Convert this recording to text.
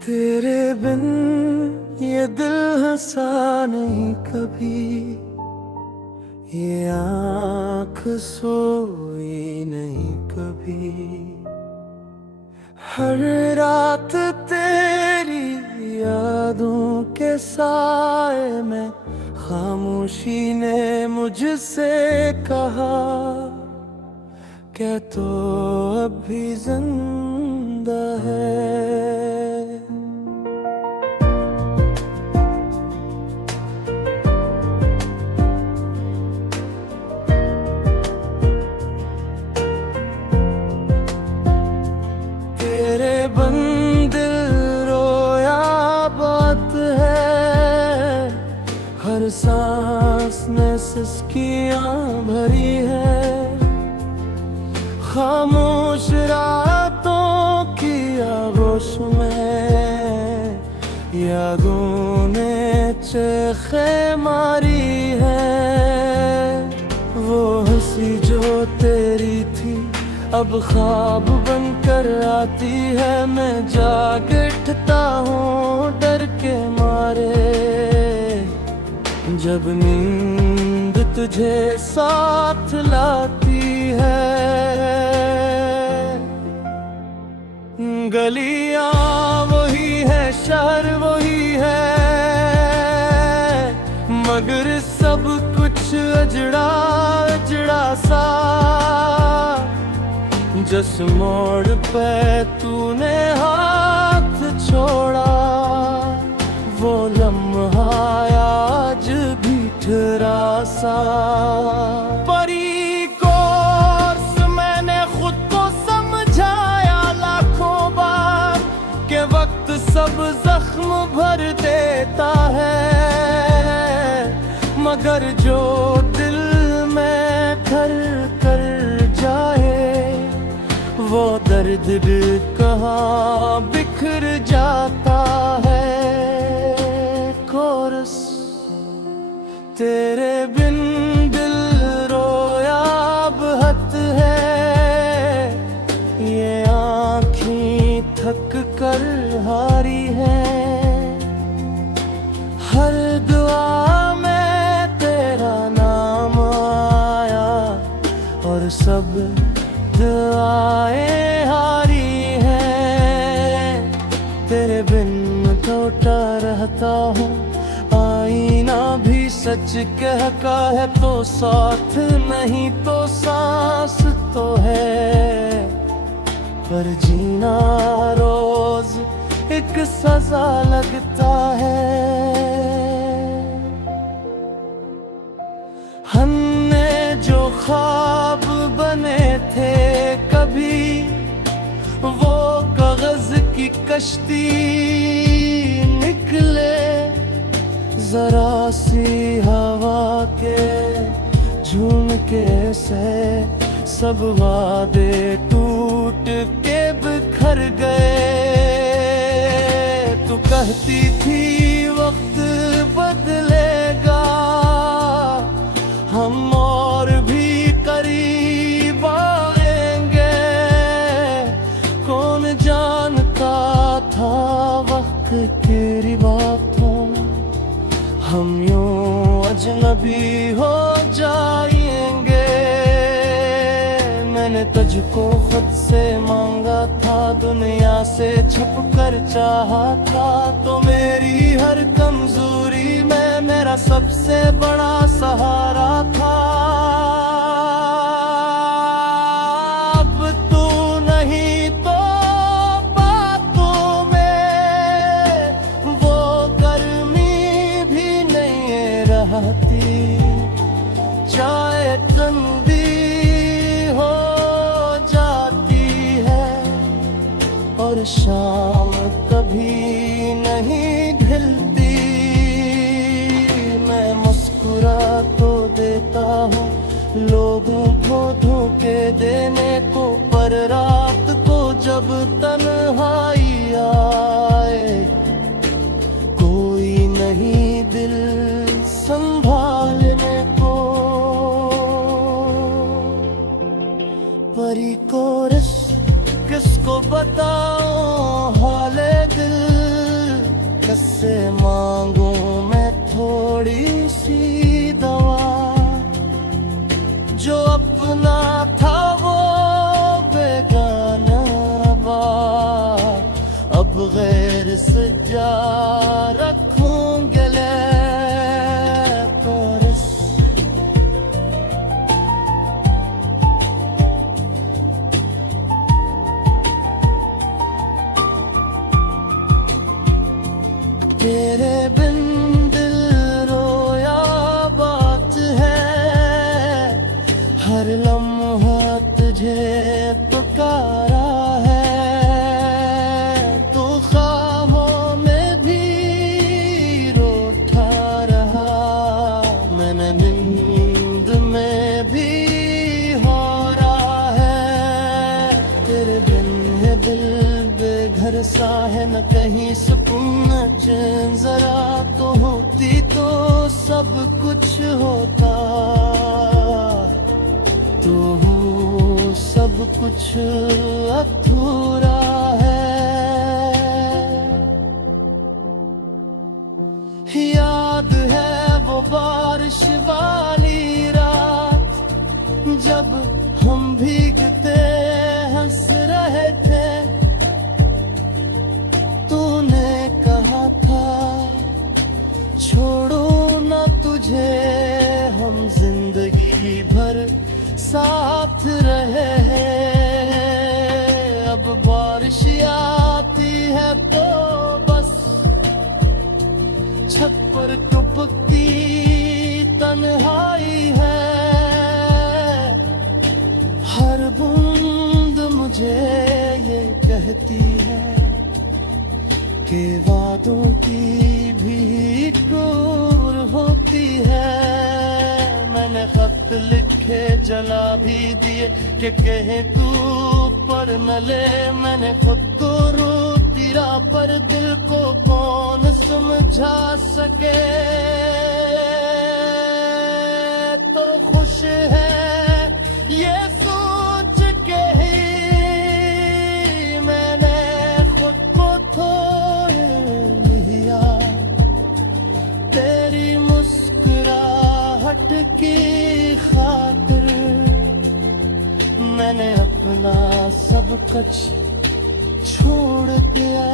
तेरे बिन ये दिल हंसा नहीं कभी, ये आँख सोई नहीं कभी। हर रात तेरी यादों के साए में खामोशी ने मुझसे कहा, क्या तो अब भी जिंदा है। तेरे बंद रोया बात है, हर सांस में सिसकियां भरी है। खामोश रातों की आगोश में यादों ने चेखे मारी है। वो हंसी जो तेरी थी अब ख्वाब बनकर आती है। मैं जाग उठता हूँ डर के मारे, जब नींद तुझे साथ लाती है। गलियां वही है, शहर वही है, मगर सब कुछ अजड़ा अजड़ा सा। जिस मोड़ पे तूने हाथ छोड़ा, वो लम्हा आज भी ठहरा सा। परी कोर्स मैंने खुद को समझाया लाखों बार, के वक्त सब जख्म भर देता है, मगर जो दिल में घर कर जाए, वो दर्द कहाँ बिखर जाता है। कोरस तेरे बिन दिल रोया अब हद है, ये आँखें थक कर हारी है। हर दुआ में तेरा नाम आया, और सब दुआएं हारी हैं। तेरे बिन टूटा रहता हूँ, आईना भी सच कहता है। तो साथ नहीं तो सांस तो है, पर जीना रोज एक सजा लगता है। हमने जो ख्वाब बने थे कभी, वो कागज की कश्ती निकले। जरा सी हवा के झुमके से सब वादे टूट के बिखर गए। तू कहती थी वक्त बदलेगा, हम और भी करीब आएंगे। कौन जानता था वक्त तेरी बातों, हम यूं अजनबी हो जाएंगे। मैंने तुझको खुद से मांगा था, दुनिया से छुप कर चाहा था। तो मेरी हर कमजोरी में मेरा सबसे बड़ा सहारा था। अब तू नहीं तो बातों में वो गर्मी भी नहीं रहती। चाहे ठंडी हो जाती है, और शाम कभी नहीं ढलती। मैं मुस्कुरा तो देता हूँ लोगों को धोखे देने को, पर रात को जब तन्हाई आए, कोई नहीं दिल संभालने को। परी कोरस किसको बताऊं हाले दिल, तुझसे मांगू मैं थोड़ी सी दवा, जो अपना था वो बेगाना बा, अब गैर से जा रखूं गले कोरस। तेरे बिन दिल रोया बात है, हर लम्हा तुझे पुकारा है, तू ख्वाबों में भी रूठा रहा, मैंने नींद में भी हो रहा है। तेरे बिन है दिल बेघर सा है, न कहीं सुकून न चैन, जरा तो होती तो सब कुछ होता, तो सब कुछ अधूरा है। याद है वो बारिश वाली रात, जब हम भीगते हंस रहे थे, तूने कहा था छोड़ो ना तुझे, हम जिंदगी भर साथ रहे हैं। अब बारिश आती है तो बस छत पर टुपकती तन्हाई है, हर बूंद मुझे ये कहती है कि वादों की भी टूर होती है। मैंने खत लिखे जला भी दिए कि कहे तू पढ़ न ले, मैंने खुद को रो तेरा पर दिल को कौन समझा सके। तो खुश है ये सोच के ही मैंने खुद को थोड़ लिया, तेरी मुस्कुराहट की खातिर मैंने अपना सब कुछ छोड़ दिया।